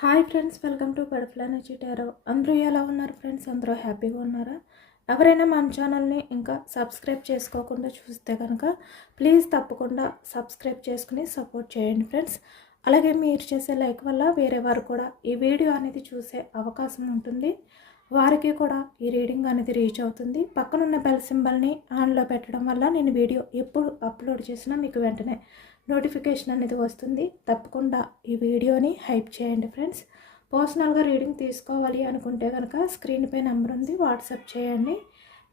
Hi friends, welcome to butterfly energy tarot. అందరూ ఎలా ఉన్నారు ఫ్రెండ్స్? అందరూ హ్యాపీగా ఉన్నారా? ఎవరైనా మన ఛానల్ని ఇంకా సబ్స్క్రైబ్ చేసుకోకుండా చూస్తే కనుక ప్లీజ్ తప్పకుండా సబ్స్క్రైబ్ చేసుకుని సపోర్ట్ చేయండి ఫ్రెండ్స్. అలాగే మీరు చేసే లైక్ వల్ల వేరే వారు కూడా ఈ వీడియో అనేది చూసే అవకాశం ఉంటుంది. వారికి కూడా ఈ రీడింగ్ అనేది రీచ్ అవుతుంది. పక్కనున్న బెల్ సింబల్ని ఆన్లో పెట్టడం వల్ల నేను వీడియో ఎప్పుడు అప్లోడ్ చేసినా మీకు వెంటనే నోటిఫికేషన్ అనేది వస్తుంది. తప్పకుండా ఈ వీడియోని హైప్ చేయండి ఫ్రెండ్స్. పర్సనల్గా రీడింగ్ తీసుకోవాలి అనుకుంటే కనుక స్క్రీన్పై నెంబర్ ఉంది, వాట్సాప్ చేయండి.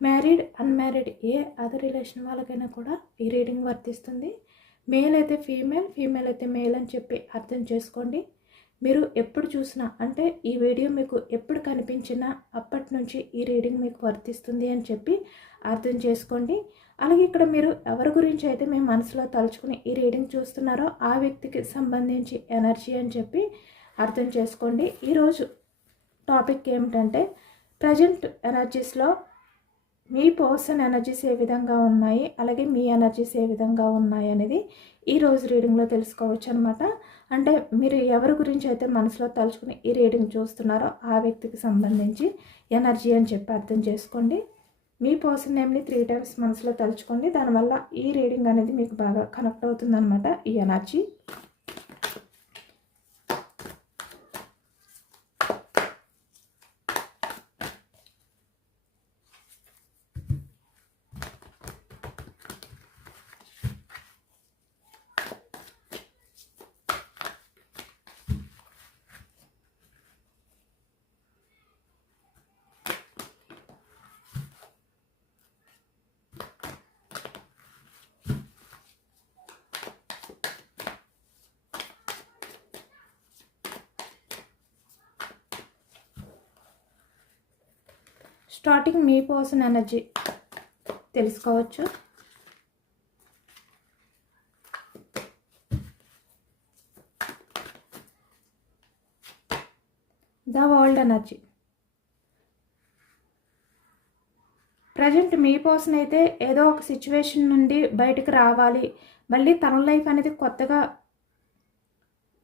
మ్యారీడ్, అన్మ్యారీడ్ ఏ అదర్ రిలేషన్ వాళ్ళకైనా కూడా ఈ రీడింగ్ వర్తిస్తుంది. మేల్ అయితే ఫీమేల్, ఫీమేల్ అయితే మేల్ అని చెప్పి అర్థం చేసుకోండి. మీరు ఎప్పుడు చూసినా అంటే ఈ వీడియో మీకు ఎప్పుడు కనిపించినా అప్పటి నుంచి ఈ రీడింగ్ మీకు వర్తిస్తుంది అని చెప్పి అర్థం చేసుకోండి. అలాగే ఇక్కడ మీరు ఎవరి గురించి అయితే మీ మనసులో తలుచుకుని ఈ రీడింగ్ చూస్తున్నారో ఆ వ్యక్తికి సంబంధించి ఎనర్జీ అని చెప్పి అర్థం చేసుకోండి. ఈరోజు టాపిక్ ఏమిటంటే ప్రజెంట్ ఎనర్జీస్లో మీ పర్సన్ ఎనర్జీస్ ఏ విధంగా ఉన్నాయి, అలాగే మీ ఎనర్జీస్ ఏ విధంగా ఉన్నాయి అనేది ఈరోజు రీడింగ్లో తెలుసుకోవచ్చు అనమాట. అంటే మీరు ఎవరి గురించి అయితే మనసులో తలుచుకుని ఈ రీడింగ్ చూస్తున్నారో ఆ వ్యక్తికి సంబంధించి ఎనర్జీ అని చెప్పి అర్థం చేసుకోండి. మీ పర్సన్ నేమ్ని 3 times మనసులో తలుచుకోండి. దానివల్ల ఈ రీడింగ్ అనేది మీకు బాగా కనెక్ట్ అవుతుంది అనమాట, ఈ ఎనర్జీ. స్టార్టింగ్ మీ పర్సన్ ఎనర్జీ తెలుసుకోవచ్చు. The world energy. Present me person అయితే ఏదో ఒక సిచ్యువేషన్ నుండి బయటకు రావాలి, మళ్ళీ తన లైఫ్ అనేది కొత్తగా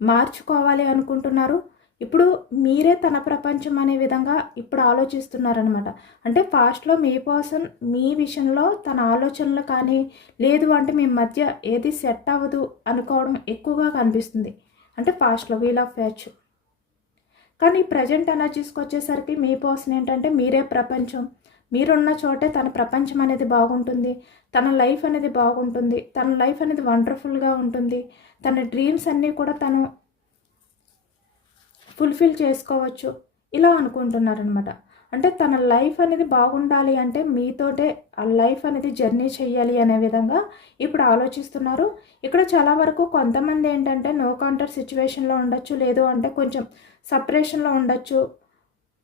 మార్చుకోవాలి అనుకుంటున్నారు. ఇప్పుడు మీరే తన ప్రపంచం అనే విధంగా ఇప్పుడు ఆలోచిస్తున్నారనమాట. అంటే ఫాస్ట్లో మీ పర్సన్ మీ విషయంలో తన ఆలోచనలు కానీ, లేదు అంటే మీ మధ్య ఏది సెట్ అవ్వదు అనుకోవడం ఎక్కువగా కనిపిస్తుంది. అంటే ఫాస్ట్లో వీల్ ఆఫ్ ఫార్చ్యూన్. కానీ ప్రజెంట్ ఎనర్జీస్కి వచ్చేసరికి మీ పర్సన్ ఏంటంటే మీరే ప్రపంచం, మీరున్న చోటే తన ప్రపంచం అనేది బాగుంటుంది, తన లైఫ్ అనేది బాగుంటుంది, తన లైఫ్ అనేది వండర్ఫుల్గా ఉంటుంది, తన డ్రీమ్స్ అన్నీ కూడా తను ఫుల్ఫిల్ చేసుకోవచ్చు ఇలా అనుకుంటున్నారనమాట. అంటే తన లైఫ్ అనేది బాగుండాలి అంటే మీతోటే ఆ లైఫ్ అనేది జర్నీ చెయ్యాలి అనే విధంగా ఇప్పుడు ఆలోచిస్తున్నారు. ఇక్కడ చాలా వరకు కొంతమంది ఏంటంటే నో కాంటాక్ట్ సిచ్యువేషన్లో ఉండొచ్చు, లేదు అంటే కొంచెం సపరేషన్లో ఉండొచ్చు.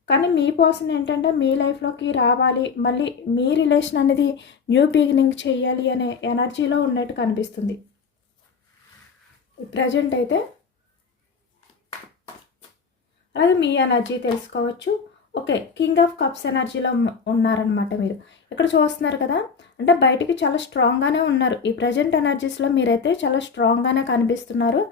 కానీ మీ పర్సన్ ఏంటంటే మీ లైఫ్లోకి రావాలి, మళ్ళీ మీ రిలేషన్ అనేది న్యూ బిగినింగ్ చెయ్యాలి అనే ఎనర్జీలో ఉన్నట్టు కనిపిస్తుంది ప్రజెంట్ అయితే. అలాగే మీ ఎనర్జీ తెలుసుకోవచ్చు. ఓకే, కింగ్ ఆఫ్ కప్స్ ఎనర్జీలో ఉన్నారనమాట మీరు. ఇక్కడ చూస్తున్నారు కదా, అంటే బయటికి చాలా స్ట్రాంగ్గానే ఉన్నారు. ఈ ప్రజెంట్ ఎనర్జీస్లో మీరైతే చాలా స్ట్రాంగ్గానే కనిపిస్తున్నారు,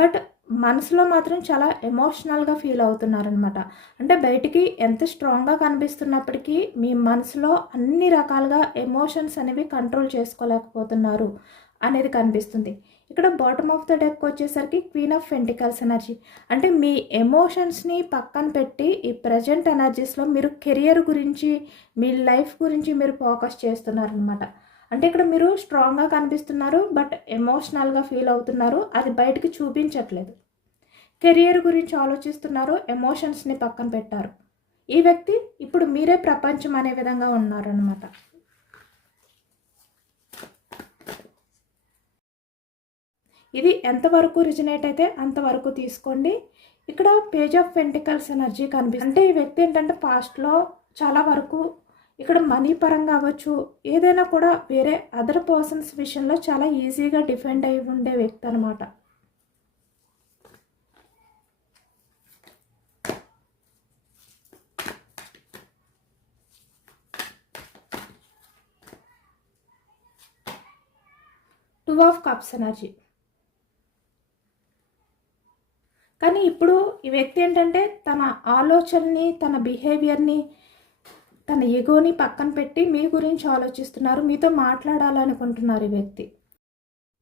బట్ మనసులో మాత్రం చాలా ఎమోషనల్గా ఫీల్ అవుతున్నారనమాట. అంటే బయటికి ఎంత స్ట్రాంగ్గా కనిపిస్తున్నప్పటికీ మీ మనసులో అన్ని రకాలుగా ఎమోషన్స్ అనేవి కంట్రోల్ చేసుకోలేకపోతున్నారు అనేది కనిపిస్తుంది. ఇక్కడ బాటమ్ ఆఫ్ ద డెక్ వచ్చేసరికి క్వీన్ ఆఫ్ పెంటికల్స్ ఎనర్జీ. అంటే మీ ఎమోషన్స్ని పక్కన పెట్టి ఈ ప్రజెంట్ ఎనర్జీస్లో మీరు కెరియర్ గురించి, మీ లైఫ్ గురించి మీరు ఫోకస్ చేస్తున్నారనమాట. అంటే ఇక్కడ మీరు స్ట్రాంగ్గా కనిపిస్తున్నారు, బట్ ఎమోషనల్గా ఫీల్ అవుతున్నారు, అది బయటకు చూపించట్లేదు. కెరియర్ గురించి ఆలోచిస్తున్నారు, ఎమోషన్స్ని పక్కన పెట్టారు. ఈ వ్యక్తి ఇప్పుడు మీరే ప్రపంచం అనే విధంగా ఉన్నారనమాట. ఇది ఎంతవరకు రిజనేట్ అయితే అంతవరకు తీసుకోండి. ఇక్కడ పేజ్ ఆఫ్ పెంటికల్స్ ఎనర్జీ కనిపిస్తుంది. అంటే ఈ వ్యక్తి ఏంటంటే పాస్ట్లో చాలా వరకు ఇక్కడ మనీ పరంగా అవ్వచ్చు, ఏదైనా కూడా వేరే అదర్ పర్సన్స్ విషయంలో చాలా ఈజీగా డిఫెండ్ అయి ఉండే వ్యక్తి అనమాట. Two of cups energy. కానీ ఇప్పుడు ఈ వ్యక్తి ఏంటంటే తన ఆలోచనని, తన బిహేవియర్ని, తన ఎగోని పక్కన పెట్టి మీ గురించి ఆలోచిస్తున్నారు, మీతో మాట్లాడాలనుకుంటున్నారు ఈ వ్యక్తి.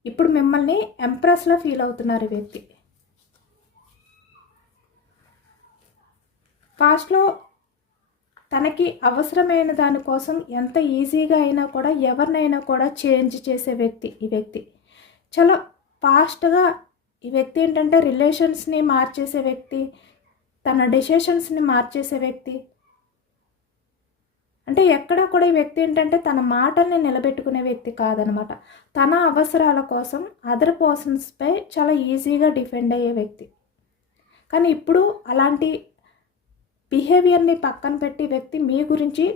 ఇప్పుడు మిమ్మల్ని ఎంప్రెస్లా ఫీల్ అవుతున్నారు ఈ వ్యక్తి. పాస్ట్లో తనకి అవసరమైన దానికోసం ఎంత ఈజీగా అయినా కూడా ఎవరినైనా కూడా చేంజ్ చేసే వ్యక్తి ఈ వ్యక్తి. చాలా ఫాస్ట్గా ఈ వ్యక్తి ఏంటంటే రిలేషన్స్ని మార్చేసే వ్యక్తి, తన డెసిషన్స్ని మార్చేసే వ్యక్తి. అంటే ఎక్కడ కూడా ఈ వ్యక్తి ఏంటంటే తన మాటల్ని నిలబెట్టుకునే వ్యక్తి కాదనమాట. తన అవసరాల కోసం అదర్ పర్సన్స్పై చాలా ఈజీగా డిఫెండ్ అయ్యే వ్యక్తి. కానీ ఇప్పుడు అలాంటి బిహేవియర్ని పక్కన పెట్టి వ్యక్తి మీ గురించి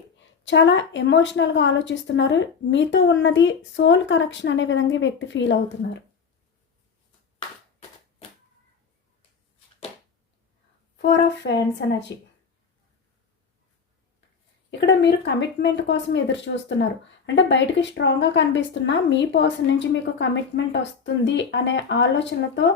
చాలా ఎమోషనల్గా ఆలోచిస్తున్నారు. మీతో ఉన్నది సోల్ కనెక్షన్ అనే విధంగా వ్యక్తి ఫీల్ అవుతున్నారు. 4 ఆఫ్ ఫ్యాండ్స్ ఎనర్జీ. ఇక్కడ మీరు కమిట్మెంట్ కోసం ఎదురు చూస్తున్నారు. అంటే బయటికి స్ట్రాంగ్గా కనిపిస్తున్నా మీ పర్సన్ నుంచి మీకు కమిట్మెంట్ వస్తుంది అనే ఆలోచనలతో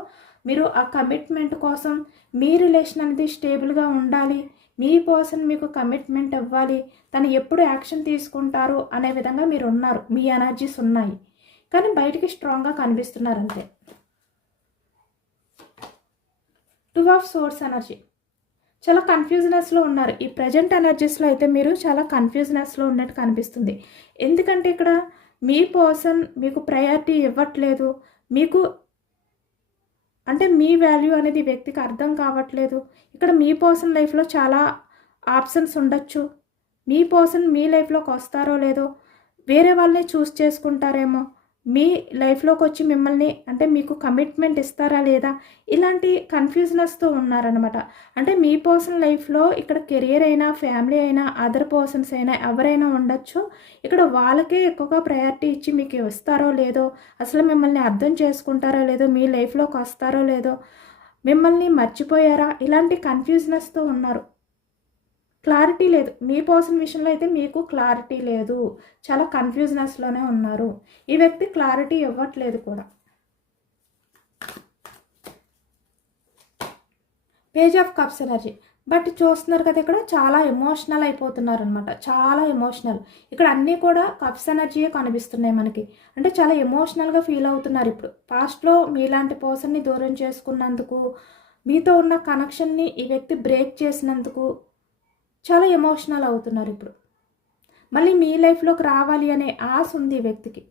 మీరు ఆ కమిట్మెంట్ కోసం మీ రిలేషన్ అనేది స్టేబుల్గా ఉండాలి, మీ పర్సన్ మీకు కమిట్మెంట్ ఇవ్వాలి, తను ఎప్పుడు యాక్షన్ తీసుకుంటారు అనే విధంగా మీరు ఉన్నారు. మీ ఎనర్జీస్ ఉన్నాయి కానీ బయటికి స్ట్రాంగ్గా కనిపిస్తున్నారు అంతే. 2 ఆఫ్ సోర్స్ ఎనర్జీ. చాలా కన్ఫ్యూజనెస్లో ఉన్నారు. ఈ ప్రజెంట్ ఎనర్జీస్లో అయితే మీరు చాలా కన్ఫ్యూజనెస్లో ఉన్నట్టు కనిపిస్తుంది. ఎందుకంటే ఇక్కడ మీ పర్సన్ మీకు ప్రయారిటీ ఇవ్వట్లేదు, మీకు అంటే మీ వాల్యూ అనేది వ్యక్తికి అర్థం కావట్లేదు. ఇక్కడ మీ పర్సన్ లైఫ్లో చాలా ఆప్షన్స్ ఉండొచ్చు. మీ పర్సన్ మీ లైఫ్లోకి వస్తారో లేదో, వేరే వాళ్ళని చూస్ చేసుకుంటారేమో, మీ లైఫ్లోకి వచ్చి మిమ్మల్ని అంటే మీకు కమిట్మెంట్ ఇస్తారా లేదా, ఇలాంటి కన్ఫ్యూజనెస్తో ఉన్నారనమాట. అంటే మీ పర్సన్ లైఫ్లో ఇక్కడ కెరియర్ అయినా, ఫ్యామిలీ అయినా, అదర్ పర్సన్స్ అయినా ఎవరైనా ఉండొచ్చు. ఇక్కడ వాళ్ళకే ఎక్కువగా ప్రయారిటీ ఇచ్చి మీకు ఇస్తారో లేదో, అసలు మిమ్మల్ని అర్థం చేసుకుంటారో లేదో, మీ లైఫ్లోకి వస్తారో లేదో, మిమ్మల్ని మర్చిపోయారా, ఇలాంటి కన్ఫ్యూజనెస్తో ఉన్నారు. క్లారిటీ లేదు. మీ పర్సన్ విషయంలో అయితే మీకు క్లారిటీ లేదు, చాలా కన్ఫ్యూజనెస్లోనే ఉన్నారు. ఈ వ్యక్తి క్లారిటీ ఇవ్వట్లేదు కూడా. Page of cups energy. But చూస్తున్నారు కదా ఇక్కడ చాలా ఎమోషనల్ అయిపోతున్నారు అనమాట, చాలా ఎమోషనల్. ఇక్కడ అన్నీ కూడా కప్స్ ఎనర్జీయే కనిపిస్తున్నాయి మనకి. అంటే చాలా ఎమోషనల్గా ఫీల్ అవుతున్నారు ఇప్పుడు. పాస్ట్లో మీలాంటి పర్సన్ని దూరం చేసుకున్నందుకు, మీతో ఉన్న కనెక్షన్ని ఈ వ్యక్తి బ్రేక్ చేసినందుకు చాలా ఎమోషనల్ అవుతున్నారు ఇప్పుడు. మళ్ళీ మీ లైఫ్లోకి రావాలి అనే ఆశ ఉంది ఈ వ్యక్తికి.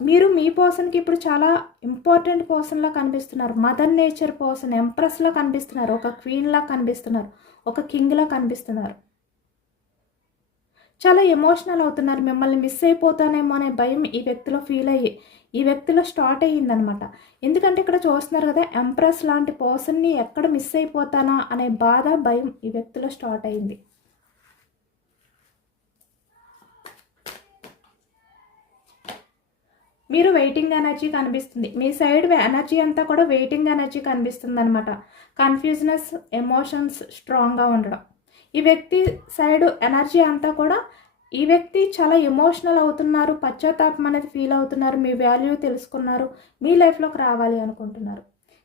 మీరు మీ పర్సన్కి ఇప్పుడు చాలా ఇంపార్టెంట్ పర్సన్లా కనిపిస్తున్నారు. మదర్ నేచర్ పర్సన్, ఎంప్రెస్లా కనిపిస్తున్నారు, ఒక క్వీన్లా కనిపిస్తున్నారు, ఒక కింగ్లా కనిపిస్తున్నారు. చాలా ఎమోషనల్ అవుతున్నారు. మిమ్మల్ని మిస్ అయిపోతానేమో అనే భయం ఈ వ్యక్తిలో ఫీల్ అయ్యి ఈ వ్యక్తిలో స్టార్ట్ అయ్యిందనమాట. ఎందుకంటే ఇక్కడ చూస్తున్నారు కదా, ఎంప్రెస్ లాంటి పర్సన్ని ఎక్కడ మిస్ అయిపోతానా అనే బాధ, భయం ఈ వ్యక్తిలో స్టార్ట్ అయింది. మీరు వెయిటింగ్ ఎనర్జీ కనిపిస్తుంది. మీ సైడ్ ఎనర్జీ అంతా కూడా వెయిటింగ్ ఎనర్జీ కనిపిస్తుంది అనమాట. కన్ఫ్యూజనెస్, ఎమోషన్స్ స్ట్రాంగ్గా ఉండడం. ఈ వ్యక్తి సైడ్ ఎనర్జీ అంతా కూడా ఈ వ్యక్తి చాలా ఎమోషనల్ అవుతున్నారు, పశ్చాత్తాపం అనేది ఫీల్ అవుతున్నారు, మీ వాల్యూ తెలుసుకున్నారు, మీ లైఫ్లోకి రావాలి అనుకుంటున్నారు.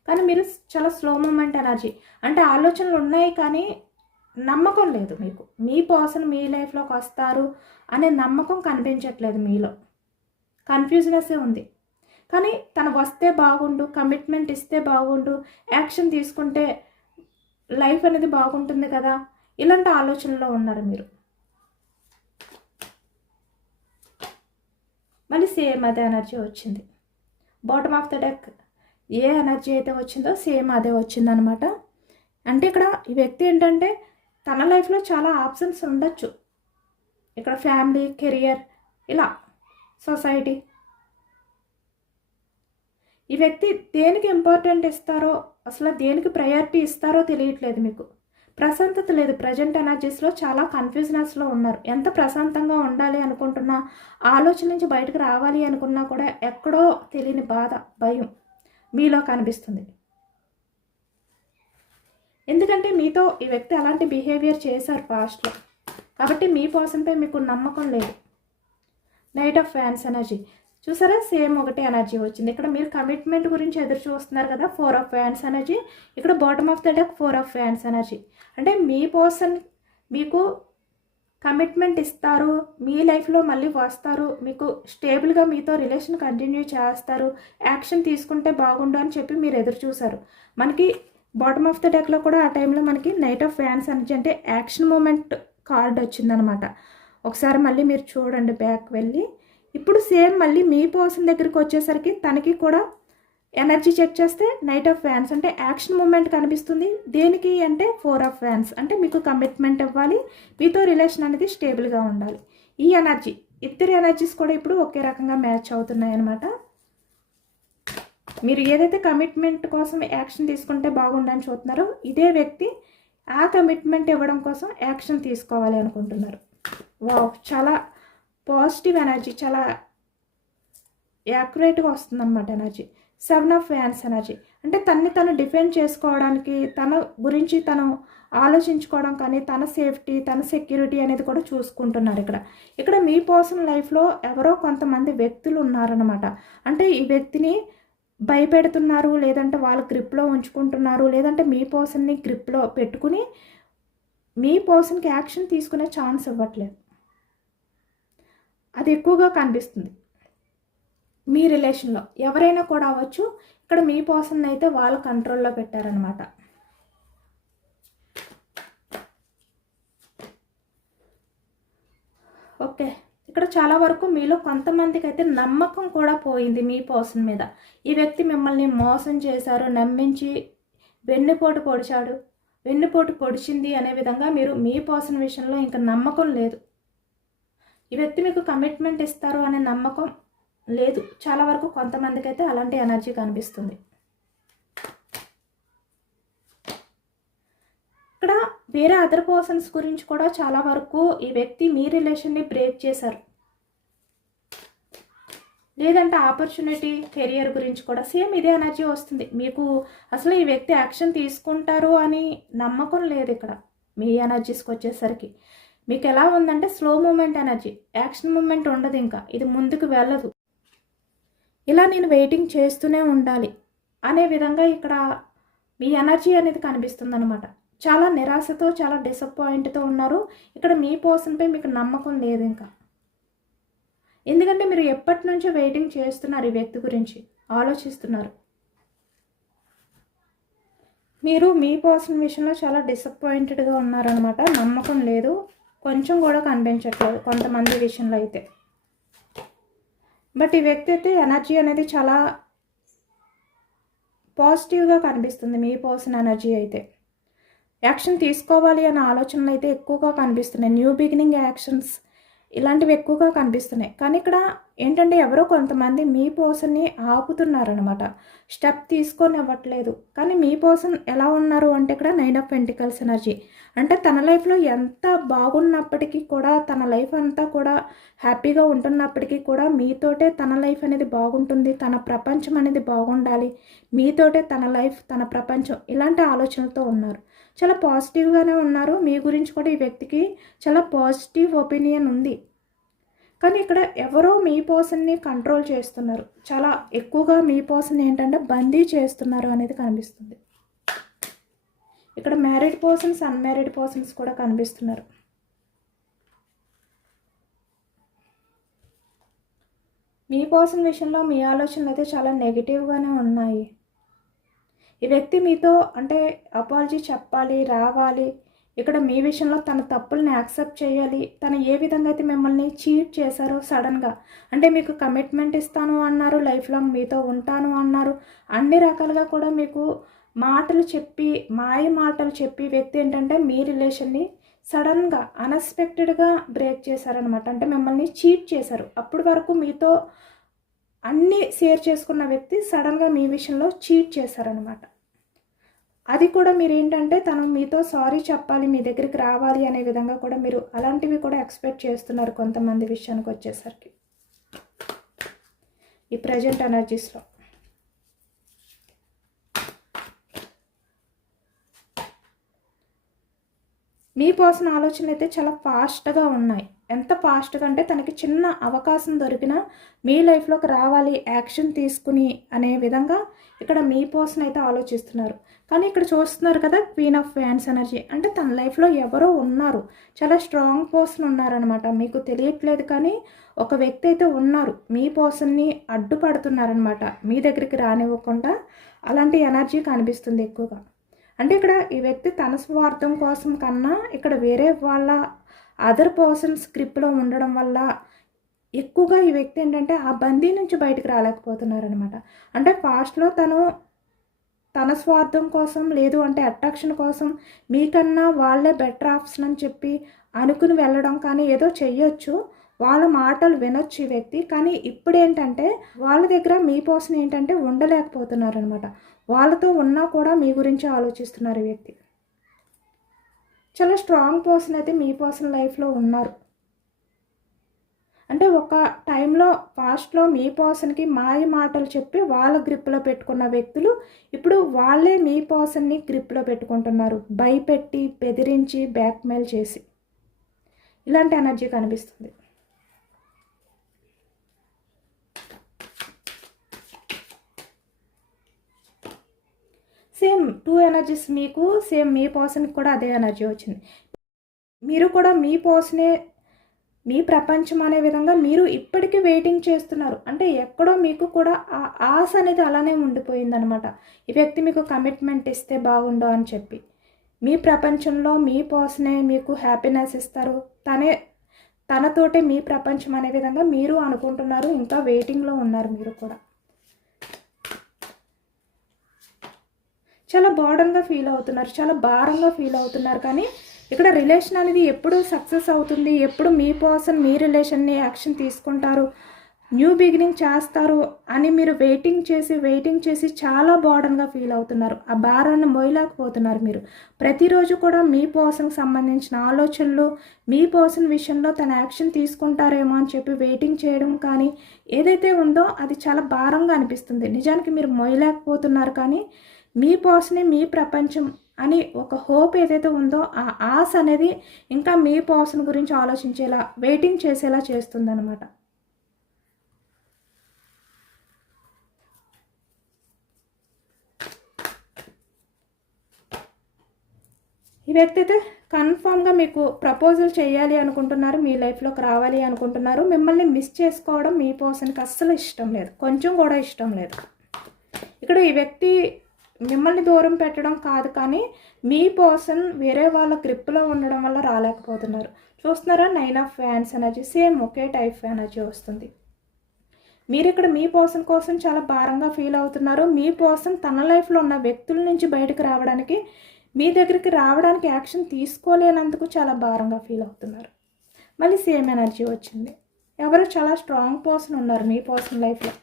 కానీ మీరు చాలా స్లో మూమెంట్ ఎనర్జీ. అంటే ఆలోచనలు ఉన్నాయి కానీ నమ్మకం లేదు మీకు. మీ పర్సన్ మీ లైఫ్లోకి వస్తారు అనే నమ్మకం కనిపించట్లేదు మీలో. కన్ఫ్యూజనెస్సే ఉంది. కానీ తను వస్తే బాగుండు, కమిట్మెంట్ ఇస్తే బాగుండు, యాక్షన్ తీసుకుంటే లైఫ్ అనేది బాగుంటుంది కదా, ఇలాంటి ఆలోచనలో ఉన్నారు మీరు. మళ్ళీ సేమ్ అదే ఎనర్జీ వచ్చింది. Bottom of the deck A energy అయితే వచ్చిందో సేమ్ అదే వచ్చిందనమాట. అంటే ఇక్కడ ఈ వ్యక్తి ఏంటంటే తన లైఫ్లో చాలా ఆప్షన్స్ ఉండొచ్చు. ఇక్కడ ఫ్యామిలీ, కెరియర్, ఇలా సొసైటీ. ఈ వ్యక్తి దేనికి ఇంపార్టెంట్ ఇస్తారో, అసలు దేనికి ప్రయారిటీ ఇస్తారో తెలియట్లేదు మీకు. ప్రశాంతత లేదు. ప్రజెంట్ ఎనర్జీస్లో చాలా కన్ఫ్యూజనెస్లో ఉన్నారు. ఎంత ప్రశాంతంగా ఉండాలి అనుకుంటున్నా, ఆలోచన నుంచి బయటకు రావాలి అనుకున్నా కూడా ఎక్కడో తెలియని బాధ, భయం మీలో కనిపిస్తుంది. ఎందుకంటే మీతో ఈ వ్యక్తి అలాంటి బిహేవియర్ చేశారు పాస్ట్లో, కాబట్టి మీ పర్సన్పై మీకు నమ్మకం లేదు. Knight of fans energy. చూసారా, సేమ్ ఒకటే ఎనర్జీ వచ్చింది. ఇక్కడ మీరు కమిట్మెంట్ గురించి ఎదురు చూస్తున్నారు కదా, 4 ఆఫ్ వ్యాండ్స్ ఎనర్జీ. ఇక్కడ bottom of the deck 4 of wands energy. అంటే మీ పర్సన్ మీకు కమిట్మెంట్ ఇస్తారు, మీ లైఫ్లో మళ్ళీ వస్తారు, మీకు స్టేబుల్గా మీతో రిలేషన్ కంటిన్యూ చేస్తారు, యాక్షన్ తీసుకుంటే బాగుండు అని చెప్పి మీరు ఎదురు చూసారు. మనకి బాటమ్ ఆఫ్ ద డెక్లో కూడా ఆ టైంలో మనకి నైట్ ఆఫ్ వ్యాండ్స్ ఎనర్జీ అంటే యాక్షన్ మూమెంట్ కార్డ్ వచ్చిందనమాట. ఒకసారి మళ్ళీ మీరు చూడండి బ్యాక్ వెళ్ళి. ఇప్పుడు సేమ్ మళ్ళీ మీ పర్సన్ దగ్గరికి వచ్చేసరికి తనకి కూడా ఎనర్జీ చెక్ చేస్తే నైట్ ఆఫ్ వ్యాండ్స్ అంటే యాక్షన్ మూమెంట్ కనిపిస్తుంది. దేనికి అంటే 4 ఆఫ్ వ్యాండ్స్ అంటే మీకు కమిట్మెంట్ ఇవ్వాలి, మీతో రిలేషన్ అనేది స్టేబుల్గా ఉండాలి. ఈ ఎనర్జీ, ఇద్దరు ఎనర్జీస్ కూడా ఇప్పుడు ఒకే రకంగా మ్యాచ్ అవుతున్నాయి అన్నమాట. మీరు ఏదైతే కమిట్మెంట్ కోసం యాక్షన్ తీసుకుంటే బాగుండని చూస్తున్నారో, ఇదే వ్యక్తి ఆ కమిట్మెంట్ ఇవ్వడం కోసం యాక్షన్ తీసుకోవాలి అనుకుంటున్నారు. వావ్, చాలా పాజిటివ్ ఎనర్జీ, చాలా యాక్యురేట్గా వస్తుందన్నమాట ఎనర్జీ. 7 ఆఫ్ వ్యాండ్స్ ఎనర్జీ అంటే తన్ని తను డిఫెండ్ చేసుకోవడానికి, తన గురించి తను ఆలోచించుకోవడం కానీ, తన సేఫ్టీ, తన సెక్యూరిటీ అనేది కూడా చూసుకుంటున్నారు. ఇక్కడ మీ పర్సనల్ లైఫ్లో ఎవరో కొంతమంది వ్యక్తులు ఉన్నారనమాట. అంటే ఈ వ్యక్తిని భయపెడుతున్నారు, లేదంటే వాళ్ళ గ్రిప్లో ఉంచుకుంటున్నారు, లేదంటే మీ పర్సన్ని గ్రిప్లో పెట్టుకుని మీ పర్సన్కి యాక్షన్ తీసుకునే ఛాన్స్ ఇవ్వట్లేదు. అది ఎక్కువగా కనిపిస్తుంది మీ రిలేషన్లో. ఎవరైనా కూడా అవ్వచ్చు. ఇక్కడ మీ పర్సన్ అయితే వాళ్ళ కంట్రోల్లో పెట్టారనమాట. ఓకే, ఇక్కడ చాలా వరకు మీలో కొంతమందికి అయితే నమ్మకం కూడా పోయింది మీ పర్సన్ మీద. ఈ వ్యక్తి మిమ్మల్ని మోసం చేశారు, నమ్మించి వెన్నుపోటు పొడిచింది అనే విధంగా మీరు మీ పర్సన్ విషయంలో ఇంకా నమ్మకం లేదు. ఈ వ్యక్తి మీకు కమిట్మెంట్ ఇస్తారు అనే నమ్మకం లేదు. చాలా వరకు కొంతమందికి అయితే అలాంటి ఎనర్జీ కనిపిస్తుంది. ఇక్కడ వేరే అదర్ పర్సన్స్ గురించి కూడా చాలా వరకు ఈ వ్యక్తి మీ రిలేషన్ని బ్రేక్ చేశారు, లేదంటే ఆపర్చునిటీ, కెరియర్ గురించి కూడా సేమ్ ఇదే ఎనర్జీ వస్తుంది. మీకు అసలు ఈ వ్యక్తి యాక్షన్ తీసుకుంటారు అని నమ్మకం లేదు. ఇక్కడ మీ ఎనర్జీస్కి వచ్చేసరికి మీకు ఎలా ఉందంటే slow movement energy, action movement ఉండదు, ఇంకా ఇది ముందుకు వెళ్ళదు. ఇలా నేను వెయిటింగ్ చేస్తూనే ఉండాలి అనే విధంగా ఇక్కడ మీ ఎనర్జీ అనేది కనిపిస్తుంది అనమాట. చాలా నిరాశతో, చాలా డిసప్పాయింట్తో ఉన్నారు. ఇక్కడ మీ పర్సన్పై మీకు నమ్మకం లేదు ఇంకా. ఎందుకంటే మీరు ఎప్పటి నుంచో వెయిటింగ్ చేస్తున్నారు, ఈ వ్యక్తి గురించి ఆలోచిస్తున్నారు. మీరు మీ పర్సన్ విషయంలో చాలా డిసప్పాయింటెడ్గా ఉన్నారనమాట. నమ్మకం లేదు, కొంచెం కూడా కనిపించట్లేదు కొంతమంది విషయంలో అయితే. బట్ ఈ వ్యక్తి అయితే ఎనర్జీ అనేది చాలా పాజిటివ్గా కనిపిస్తుంది. మీ పర్సన్ ఎనర్జీ అయితే యాక్షన్ తీసుకోవాలి అనే ఆలోచనలు అయితే ఎక్కువగా కనిపిస్తున్నాయి. న్యూ బిగినింగ్ యాక్షన్స్ ఇలాంటివి ఎక్కువగా కనిపిస్తున్నాయి. కానీ ఇక్కడ ఏంటంటే ఎవరో కొంతమంది మీ పర్సన్ని ఆపుతున్నారనమాట, స్టెప్ తీసుకొని ఇవ్వట్లేదు. కానీ మీ పర్సన్ ఎలా ఉన్నారు అంటే ఇక్కడ 9 ఆఫ్ పెంటికల్స్ ఎనర్జీ అంటే తన లైఫ్లో ఎంత బాగున్నప్పటికీ కూడా, తన లైఫ్ అంతా కూడా హ్యాపీగా ఉంటున్నప్పటికీ కూడా మీతోటే తన లైఫ్ అనేది బాగుంటుంది, తన ప్రపంచం అనేది బాగుండాలి, మీతోటే తన లైఫ్, తన ప్రపంచం, ఇలాంటి ఆలోచనలతో ఉన్నారు. చాలా పాజిటివ్గానే ఉన్నారు. మీ గురించి కూడా ఈ వ్యక్తికి చాలా పాజిటివ్ ఒపీనియన్ ఉంది. కానీ ఇక్కడ ఎవరో మీ పర్సన్ని కంట్రోల్ చేస్తున్నారు. చాలా ఎక్కువగా మీ పర్సన్ ఏంటంటే బందీ చేస్తున్నారు అనేది కనిపిస్తుంది. ఇక్కడ మ్యారీడ్ పర్సన్స్, అన్మ్యారీడ్ పర్సన్స్ కూడా కనిపిస్తున్నారు. మీ పర్సన్ విషయంలో మీ ఆలోచనలు అయితే చాలా నెగిటివ్గానే ఉన్నాయి. ఈ వ్యక్తి మీతో అంటే అపాలజీ చెప్పాలి, రావాలి, ఇక్కడ మీ విషయంలో తన తప్పుల్ని యాక్సెప్ట్ చేయాలి. తను ఏ విధంగా అయితే మిమ్మల్ని చీట్ చేశారో సడన్గా, అంటే మీకు కమిట్మెంట్ ఇస్తాను అన్నారు, లైఫ్ లాంగ్ మీతో ఉంటాను అన్నారు, అన్ని రకాలుగా కూడా మీకు మాటలు చెప్పి, మాయ మాటలు చెప్పి వ్యక్తి ఏంటంటే మీ రిలేషన్ని సడన్గా అన్ఎక్స్పెక్టెడ్గా బ్రేక్ చేశారనమాట. అంటే మిమ్మల్ని చీట్ చేశారు. అప్పటి వరకు మీతో అన్నీ షేర్ చేసుకున్న వ్యక్తి సడన్గా మీ విషయంలో చీట్ చేశారనమాట. అది కూడా మీరు ఏంటంటే తను మీతో సారీ చెప్పాలి, మీ దగ్గరికి రావాలి అనే విధంగా కూడా మీరు అలాంటివి కూడా ఎక్స్పెక్ట్ చేస్తున్నారు కొంతమంది విషయానికి వచ్చేసరికి ఈ ప్రజెంట్ ఎనర్జీస్లో. మీ పర్సన్ ఆలోచనలు అయితే చాలా ఫాస్ట్గా ఉన్నాయి. ఎంత ఫాస్ట్గా అంటే తనకి చిన్న అవకాశం దొరికినా మీ లైఫ్లోకి రావాలి, యాక్షన్ తీసుకుని అనే విధంగా ఇక్కడ మీ పర్సన్ అయితే ఆలోచిస్తున్నారు. కానీ ఇక్కడ చూస్తున్నారు కదా, క్వీన్ ఆఫ్ వ్యాండ్స్ ఎనర్జీ అంటే తన లైఫ్లో ఎవరో ఉన్నారు, చాలా స్ట్రాంగ్ పర్సన్ ఉన్నారనమాట. మీకు తెలియట్లేదు కానీ ఒక వ్యక్తి అయితే ఉన్నారు, మీ పర్సన్ని అడ్డుపడుతున్నారనమాట, మీ దగ్గరికి రానివ్వకుండా. అలాంటి ఎనర్జీ కనిపిస్తుంది ఎక్కువగా. అంటే ఇక్కడ ఈ వ్యక్తి తన స్వార్థం కోసం కన్నా ఇక్కడ వేరే వాళ్ళ అదర్ పర్సన్స్ గ్రిప్లో ఉండడం వల్ల ఎక్కువగా ఈ వ్యక్తి ఏంటంటే ఆ బందీ నుంచి బయటకు రాలేకపోతున్నారనమాట. అంటే ఫాస్ట్లో తన స్వార్థం కోసం, లేదు అంటే అట్రాక్షన్ కోసం మీకన్నా వాళ్ళే బెటర్ ఆప్షన్ అని చెప్పి అనుకుని వెళ్ళడం కానీ ఏదో చెయ్యొచ్చు, వాళ్ళ మాటలు వినొచ్చు ఈ వ్యక్తి. కానీ ఇప్పుడు ఏంటంటే వాళ్ళ దగ్గర మీ పర్సన్ ఏంటంటే ఉండలేకపోతున్నారు అనమాట. వాళ్ళతో ఉన్నా కూడా మీ గురించి ఆలోచిస్తున్నారు ఈ వ్యక్తి. చాలా స్ట్రాంగ్ పర్సన్ అయితే మీ పర్సన్ లైఫ్లో ఉన్నారు. అంటే ఒక టైంలో పాస్ట్లో మీ పర్సన్కి మాయ మాటలు చెప్పి వాళ్ళ గ్రిప్లో పెట్టుకున్న వ్యక్తులు ఇప్పుడు వాళ్ళే మీ పర్సన్ని గ్రిప్లో పెట్టుకుంటున్నారు, భయపెట్టి బెదిరించి బ్లాక్మెయిల్ చేసి. ఇలాంటి ఎనర్జీ కనిపిస్తుంది. సేమ్ 2 ఎనర్జీస్ మీకు, సేమ్ మీ పర్సన్కి కూడా అదే ఎనర్జీ వచ్చింది. మీరు కూడా మీ పర్సనే మీ ప్రపంచం అనే విధంగా మీరు ఇప్పటికీ వెయిటింగ్ చేస్తున్నారు. అంటే ఎక్కడో మీకు కూడా ఆ ఆశ అనేది అలానే ఉండిపోయిందనమాట. ఈ వ్యక్తి మీకు కమిట్మెంట్ ఇస్తే బాగుండు అని చెప్పి. మీ ప్రపంచంలో మీ పర్సనే మీకు హ్యాపీనెస్ ఇస్తారు, తనతోటే మీ ప్రపంచం అనే విధంగా మీరు అనుకుంటున్నారు. ఇంకా వెయిటింగ్లో ఉన్నారు మీరు కూడా. చాలా బర్డన్గా ఫీల్ అవుతున్నారు, చాలా భారంగా ఫీల్ అవుతున్నారు. కానీ ఇక్కడ రిలేషన్ అనేది ఎప్పుడు సక్సెస్ అవుతుంది, ఎప్పుడు మీ పర్సన్ మీ రిలేషన్ని యాక్షన్ తీసుకుంటారు, న్యూ బిగినింగ్ చేస్తారు అని మీరు వెయిటింగ్ చేసి చాలా బర్డన్గా ఫీల్ అవుతున్నారు. ఆ భారాన్ని మోయలేకపోతున్నారు మీరు. ప్రతిరోజు కూడా మీ పర్సన్కి సంబంధించిన ఆలోచనలు, మీ పర్సన్ విషయంలో తన యాక్షన్ తీసుకుంటారేమో అని చెప్పి వెయిటింగ్ చేయడం కానీ ఏదైతే ఉందో అది చాలా భారంగా అనిపిస్తుంది. నిజానికి మీరు మోయలేకపోతున్నారు. కానీ మీ పర్సనే మీ ప్రపంచం అని ఒక హోప్ ఏదైతే ఉందో ఆ ఆశ అనేది ఇంకా మీ పర్సన్ గురించి ఆలోచించేలా, వెయిటింగ్ చేసేలా చేస్తుందన్నమాట. ఈ వ్యక్తి అయితే కన్ఫామ్గా మీకు ప్రపోజల్ చేయాలి అనుకుంటున్నారు, మీ లైఫ్లోకి రావాలి అనుకుంటున్నారు. మిమ్మల్ని మిస్ చేసుకోవడం మీ పర్సన్కి అస్సలు ఇష్టం లేదు, కొంచెం కూడా ఇష్టం లేదు. ఇక్కడ ఈ వ్యక్తి మిమ్మల్ని దూరం పెట్టడం కాదు, కానీ మీ పర్సన్ వేరే వాళ్ళ గ్రిప్లో ఉండడం వల్ల రాలేకపోతున్నారు. చూస్తున్నారా, 9 of wands energy, same okay type energy వస్తుంది. మీరు ఇక్కడ మీ పర్సన్ కోసం చాలా భారంగా ఫీల్ అవుతున్నారు. మీ పర్సన్ తన లైఫ్లో ఉన్న వ్యక్తుల నుంచి బయటకు రావడానికి, మీ దగ్గరికి రావడానికి యాక్షన్ తీసుకోలేనందుకు చాలా భారంగా ఫీల్ అవుతున్నారు. మళ్ళీ సేమ్ ఎనర్జీ వచ్చింది. ఎవరు చాలా స్ట్రాంగ్ పర్సన్ ఉన్నారు మీ పర్సన్ లైఫ్లో.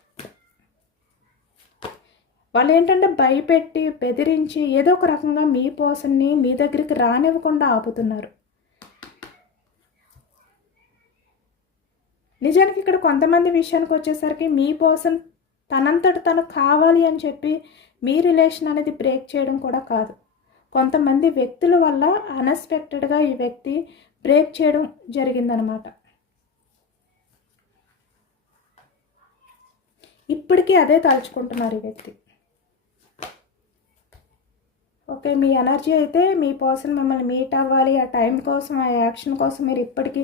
వాళ్ళు ఏంటంటే భయపెట్టి బెదిరించి ఏదో ఒక రకంగా మీ పర్సన్ని మీ దగ్గరికి రానివ్వకుండా ఆపుతున్నారు. నిజానికి ఇక్కడ కొంతమంది విషయానికి వచ్చేసరికి మీ పర్సన్ తనంతట తను కావాలి అని చెప్పి మీ రిలేషన్ అనేది బ్రేక్ చేయడం కూడా కాదు, కొంతమంది వ్యక్తుల వల్ల అన్ఎక్స్పెక్టెడ్గా ఈ వ్యక్తి బ్రేక్ చేయడం జరిగిందనమాట. ఇప్పటికీ అదే తలుచుకుంటున్నారు ఈ వ్యక్తి. ఓకే, మీ ఎనర్జీ అయితే మీ పర్సన్ మిమ్మల్ని మీట్ అవ్వాలి, ఆ టైం కోసం, ఆ యాక్షన్ కోసం మీరు ఇప్పటికీ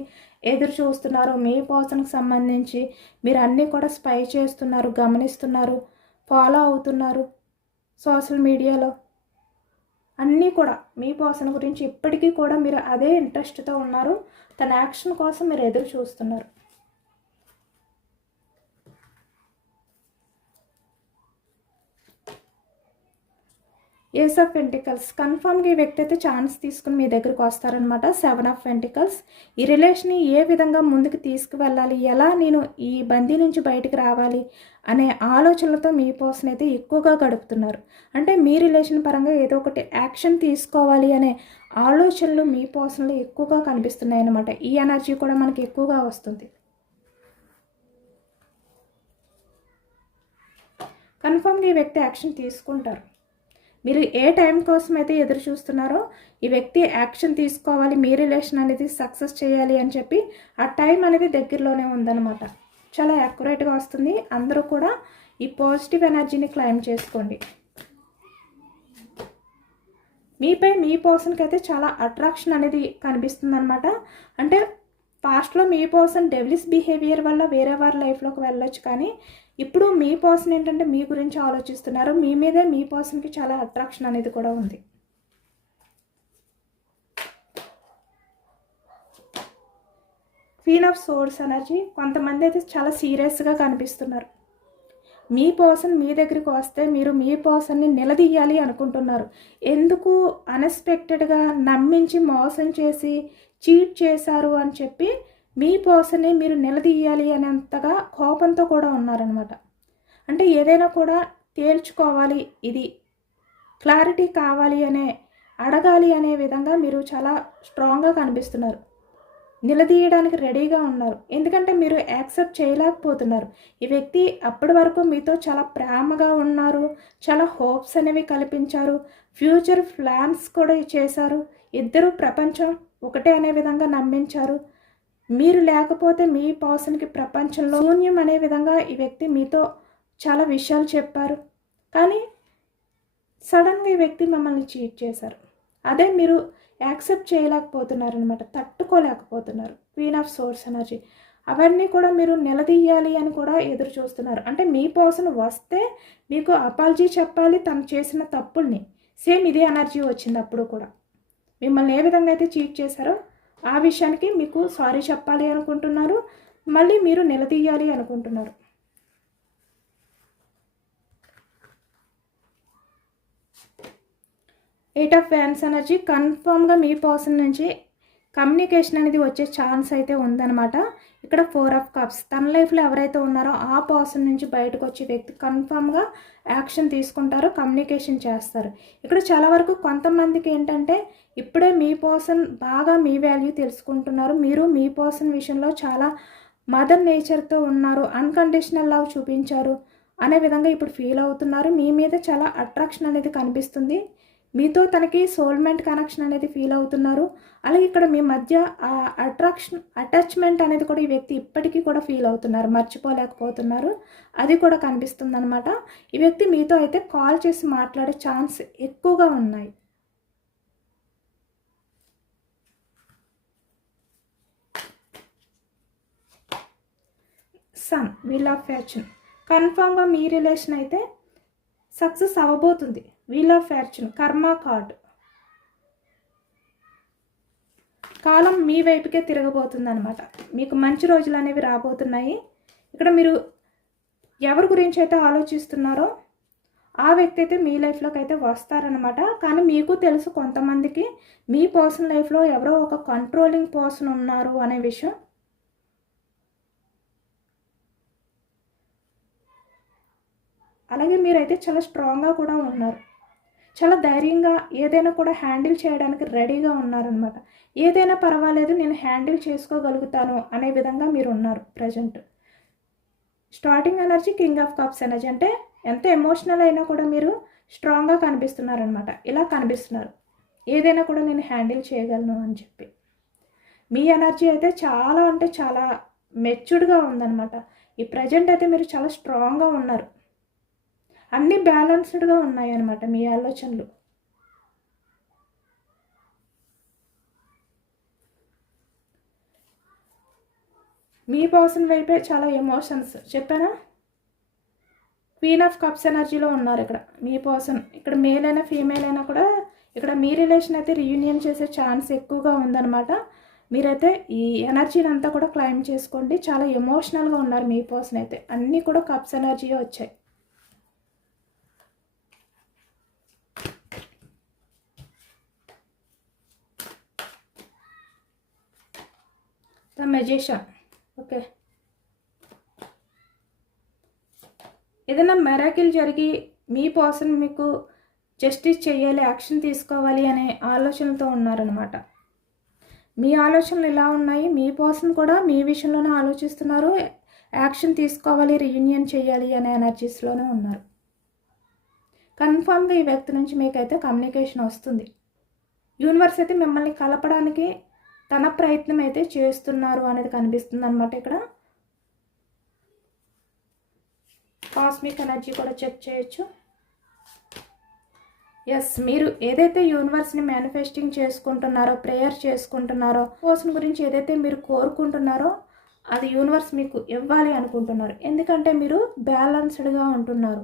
ఎదురు చూస్తున్నారు. మీ పర్సన్కి సంబంధించి మీరు అన్నీ కూడా స్పై చేస్తున్నారు, గమనిస్తున్నారు, ఫాలో అవుతున్నారు సోషల్ మీడియాలో. అన్నీ కూడా మీ పర్సన్ గురించి ఇప్పటికీ కూడా మీరు అదే ఇంట్రెస్ట్తో ఉన్నారు. తన యాక్షన్ కోసం మీరు ఎదురు చూస్తున్నారు. ఏస్ ఆఫ్ పెంటికల్స్, కన్ఫామ్గా ఈ వ్యక్తి అయితే ఛాన్స్ తీసుకుని మీ దగ్గరకు వస్తారనమాట. 7 ఆఫ్ పెంటికల్స్, ఈ రిలేషన్ని ఏ విధంగా ముందుకు తీసుకువెళ్ళాలి, ఎలా నేను ఈ బందీ నుంచి బయటకు రావాలి అనే ఆలోచనలతో మీ పర్సన్ అయితే ఎక్కువగా గడుపుతున్నారు. అంటే మీ రిలేషన్ పరంగా ఏదో ఒకటి యాక్షన్ తీసుకోవాలి అనే ఆలోచనలు మీ పర్సన్లో ఎక్కువగా కనిపిస్తున్నాయి అన్నమాట. ఈ ఎనర్జీ కూడా మనకి ఎక్కువగా వస్తుంది. కన్ఫామ్గా ఈ వ్యక్తి యాక్షన్ తీసుకుంటారు. మీరు ఏ టైం కోసం అయితే ఎదురు చూస్తున్నారో ఈ వ్యక్తి యాక్షన్ తీసుకోవాలి, మీ రిలేషన్ అనేది సక్సెస్ చేయాలి అని చెప్పి ఆ టైం అనేది దగ్గరలోనే ఉందన్నమాట. చాలా యాక్యురేట్గా వస్తుంది. అందరూ కూడా ఈ పాజిటివ్ ఎనర్జీని క్లైమ్ చేసుకోండి. మీపై మీ పర్సన్కి అయితే చాలా అట్రాక్షన్ అనేది కనిపిస్తుంది అనమాట. అంటే పాస్ట్లో మీ పర్సన్ డెవిలిస్ బిహేవియర్ వల్ల వేరే వారి లైఫ్లోకి వెళ్ళొచ్చు, కానీ ఇప్పుడు మీ పర్సన్ ఏంటంటే మీ గురించి ఆలోచిస్తున్నారు. మీ మీదే మీ పర్సన్కి చాలా అట్రాక్షన్ అనేది కూడా ఉంది. Queen of source energy. కొంతమంది అయితే చాలా సీరియస్గా కనిపిస్తున్నారు. మీ పర్సన్ మీ దగ్గరికి వస్తే మీరు మీ పర్సన్ని నిలదీయాలి అనుకుంటున్నారు. ఎందుకు అన్ఎక్స్పెక్టెడ్గా నమ్మించి మోసం చేసి చీట్ చేశారు అని చెప్పి మీ పర్సన్ని మీరు నిలదీయాలి అనేంతగా కోపంతో కూడా ఉన్నారనమాట. అంటే ఏదైనా కూడా తేల్చుకోవాలి, ఇది క్లారిటీ కావాలి అడగాలి అనే విధంగా మీరు చాలా స్ట్రాంగ్గా కనిపిస్తున్నారు. నిలదీయడానికి రెడీగా ఉన్నారు. ఎందుకంటే మీరు యాక్సెప్ట్ చేయలేకపోతున్నారు. ఈ వ్యక్తి అప్పటి వరకు మీతో చాలా ప్రేమగా ఉన్నారు, చాలా హోప్స్ అనేవి కల్పించారు, ఫ్యూచర్ ప్లాన్స్ కూడా చేశారు. ఇద్దరు ప్రపంచం ఒకటే అనే విధంగా నమ్మించారు. మీరు లేకపోతే మీ పర్సన్కి ప్రపంచంలో శూన్యం అనే విధంగా ఈ వ్యక్తి మీతో చాలా విషయాలు చెప్పారు. కానీ సడన్గా ఈ వ్యక్తి మిమ్మల్ని చీట్ చేశారు. అదే మీరు యాక్సెప్ట్ చేయలేకపోతున్నారు అనమాట, తట్టుకోలేకపోతున్నారు. Queen of source energy. అవన్నీ కూడా మీరు నిలదీయాలి అని కూడా ఎదురు చూస్తున్నారు. అంటే మీ పర్సన్ వస్తే మీకు అపాలజీ చెప్పాలి తను చేసిన తప్పుల్ని. సేమ్ ఇదే ఎనర్జీ వచ్చింది అప్పుడు కూడా. మిమ్మల్ని ఏ విధంగా అయితే చీట్ చేశారో ఆ విషయానికి మీకు సారీ చెప్పాలి అనుకుంటున్నారు. మళ్ళీ మీరు నిలదీయాలి అనుకుంటున్నారు. Eight of wands energy. కన్ఫామ్గా మీ పర్సన్ నుంచి కమ్యూనికేషన్ అనేది వచ్చే ఛాన్స్ అయితే ఉందన్నమాట. ఇక్కడ 4 ఆఫ్ కప్స్. తన లైఫ్లో ఎవరైతే ఉన్నారో ఆ పర్సన్ నుంచి బయటకు వచ్చే వ్యక్తి కన్ఫామ్గా యాక్షన్ తీసుకుంటారు, కమ్యూనికేషన్ చేస్తారు. ఇక్కడ చాలా వరకు కొంతమందికి ఏంటంటే ఇప్పుడే మీ పర్సన్ బాగా మీ వాల్యూ తెలుసుకుంటున్నారు. మీరు మీ పర్సన్ విషయంలో చాలా మదర్ నేచర్తో ఉన్నారు, అన్కండిషనల్ లవ్ చూపించారు అనే విధంగా ఇప్పుడు ఫీల్ అవుతున్నారు. మీ మీద చాలా అట్రాక్షన్ అనేది కనిపిస్తుంది. మీతో తనకి సోల్మెంట్ కనెక్షన్ అనేది ఫీల్ అవుతున్నారు. అలాగే ఇక్కడ మీ మధ్య ఆ అటాచ్మెంట్ అనేది కూడా ఈ వ్యక్తి ఇప్పటికీ కూడా ఫీల్ అవుతున్నారు, మర్చిపోలేకపోతున్నారు. అది కూడా కనిపిస్తుంది అనమాట. ఈ వ్యక్తి మీతో అయితే కాల్ చేసి మాట్లాడే ఛాన్స్ ఎక్కువగా ఉన్నాయి. Sun, wheel of fortune. కన్ఫామ్గా మీ రిలేషన్ అయితే సక్సెస్ అవ్వబోతుంది. Wheel of fortune, karma card. కాలం మీ వైపుకే తిరగబోతుంది అనమాట. మీకు మంచి రోజులు అనేవి రాబోతున్నాయి. ఇక్కడ మీరు ఎవరి గురించి అయితే ఆలోచిస్తున్నారో ఆ వ్యక్తి అయితే మీ లైఫ్లోకి అయితే వస్తారనమాట. కానీ మీకు తెలుసు కొంతమందికి మీ పర్సనల్ లైఫ్లో ఎవరో ఒక కంట్రోలింగ్ పర్సన్ ఉన్నారు అనే విషయం. అలాగే మీరైతే చాలా స్ట్రాంగ్గా కూడా ఉన్నారు. చాలా ధైర్యంగా ఏదైనా కూడా హ్యాండిల్ చేయడానికి రెడీగా ఉన్నారనమాట. ఏదైనా పర్వాలేదు, నేను హ్యాండిల్ చేసుకోగలుగుతాను అనే విధంగా మీరు ఉన్నారు present. Starting energy king of cups energy. అంటే ఎంత ఎమోషనల్ అయినా కూడా మీరు స్ట్రాంగ్గా కనిపిస్తున్నారనమాట. ఇలా కనిపిస్తున్నారు, ఏదైనా కూడా నేను హ్యాండిల్ చేయగలను అని చెప్పి. మీ ఎనర్జీ అయితే చాలా అంటే చాలా మెచ్యూర్డ్గా ఉందన్నమాట. ఈ ప్రజెంట్ అయితే మీరు చాలా స్ట్రాంగ్గా ఉన్నారు. అన్నీ బ్యాలెన్స్డ్గా ఉన్నాయి అన్నమాట మీ ఆలోచనలు. మీ పర్సన్ వైపే చాలా ఎమోషన్స్ చెప్పానా. క్వీన్ ఆఫ్ కప్స్ ఎనర్జీలో ఉన్నారు ఇక్కడ మీ పర్సన్. ఇక్కడ మేల్ అయినా ఫీమేల్ అయినా కూడా ఇక్కడ మీ రిలేషన్ అయితే రీయూనియన్ చేసే ఛాన్స్ ఎక్కువగా ఉందన్నమాట. మీరైతే ఈ ఎనర్జీని అంతా కూడా క్లైమ్ చేసుకోండి. చాలా ఎమోషనల్గా ఉన్నారు మీ పర్సన్ అయితే. అన్నీ కూడా కప్స్ ఎనర్జీ వచ్చాయి. The magician. ఓకే, ఏదైనా మెరాకిల్ జరిగి మీ పర్సన్ మీకు జస్టిస్ చేయాలి, యాక్షన్ తీసుకోవాలి అనే ఆలోచనతో ఉన్నారనమాట. మీ ఆలోచనలు ఇలా ఉన్నాయి. మీ పర్సన్ కూడా మీ విషయంలోనే ఆలోచిస్తున్నారు, యాక్షన్ తీసుకోవాలి, రీయూనియన్ చేయాలి అనే ఎనర్జీస్లోనే ఉన్నారు. కన్ఫామ్గా ఈ వ్యక్తి నుంచి మీకైతే కమ్యూనికేషన్ వస్తుంది. యూనివర్స్ అయితే మిమ్మల్ని కలపడానికి తన ప్రయత్నం అయితే చేస్తున్నారు అనేది కనిపిస్తుంది అనమాట. ఇక్కడ కాస్మిక్ ఎనర్జీ కూడా చెక్ చేయొచ్చు. ఎస్, మీరు ఏదైతే యూనివర్స్ని మేనిఫెస్టింగ్ చేసుకుంటున్నారో, ప్రేయర్ చేసుకుంటున్నారో, పర్సన్ గురించి ఏదైతే మీరు కోరుకుంటున్నారో అది యూనివర్స్ మీకు ఇవ్వాలి అనుకుంటున్నారు. ఎందుకంటే మీరు బ్యాలన్స్డ్గా ఉంటున్నారు.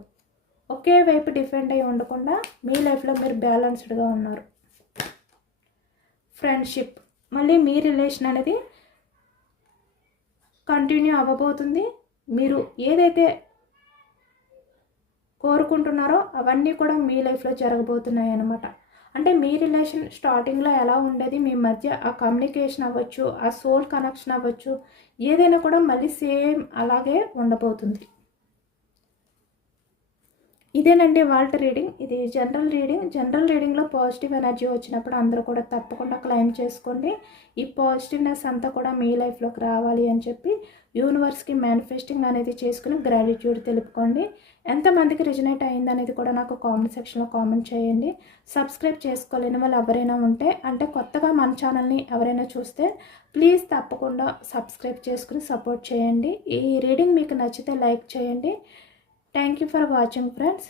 ఒకే వైపు డిఫెండ్ అయ్యి ఉండకుండా మీ లైఫ్లో మీరు బ్యాలన్స్డ్గా ఉన్నారు. ఫ్రెండ్షిప్, మళ్ళీ మీ రిలేషన్ అనేది కంటిన్యూ అవ్వబోతుంది. మీరు ఏదైతే కోరుకుంటున్నారో అవన్నీ కూడా మీ లైఫ్లో జరగబోతున్నాయి అన్నమాట. అంటే మీ రిలేషన్ స్టార్టింగ్లో ఎలా ఉండేది, మీ మధ్య ఆ కమ్యూనికేషన్ అవ్వచ్చు, ఆ సోల్ కనెక్షన్ అవ్వచ్చు, ఏదైనా కూడా మళ్ళీ సేమ్ అలాగే ఉండబోతుంది. ఇదేనండి వాళ్ళ రీడింగ్. ఇది జనరల్ రీడింగ్. జనరల్ రీడింగ్లో పాజిటివ్ ఎనర్జీ వచ్చినప్పుడు అందరూ కూడా తప్పకుండా క్లెయిమ్ చేసుకోండి. ఈ పాజిటివ్నెస్ అంతా కూడా మీ లైఫ్లోకి రావాలి అని చెప్పి యూనివర్స్కి మేనిఫెస్టింగ్ అనేది చేసుకుని గ్రాటిట్యూడ్ తెలుపుకోండి. ఎంతమందికి రిజనేట్ అయింది అనేది కూడా నాకు కామెంట్ సెక్షన్లో కామెంట్ చేయండి. సబ్స్క్రైబ్ చేసుకోలేని వాళ్ళు ఎవరైనా ఉంటే, అంటే కొత్తగా మన ఛానల్ని ఎవరైనా చూస్తే ప్లీజ్ తప్పకుండా సబ్స్క్రైబ్ చేసుకుని సపోర్ట్ చేయండి. ఈ రీడింగ్ మీకు నచ్చితే లైక్ చేయండి. Thank you for watching friends.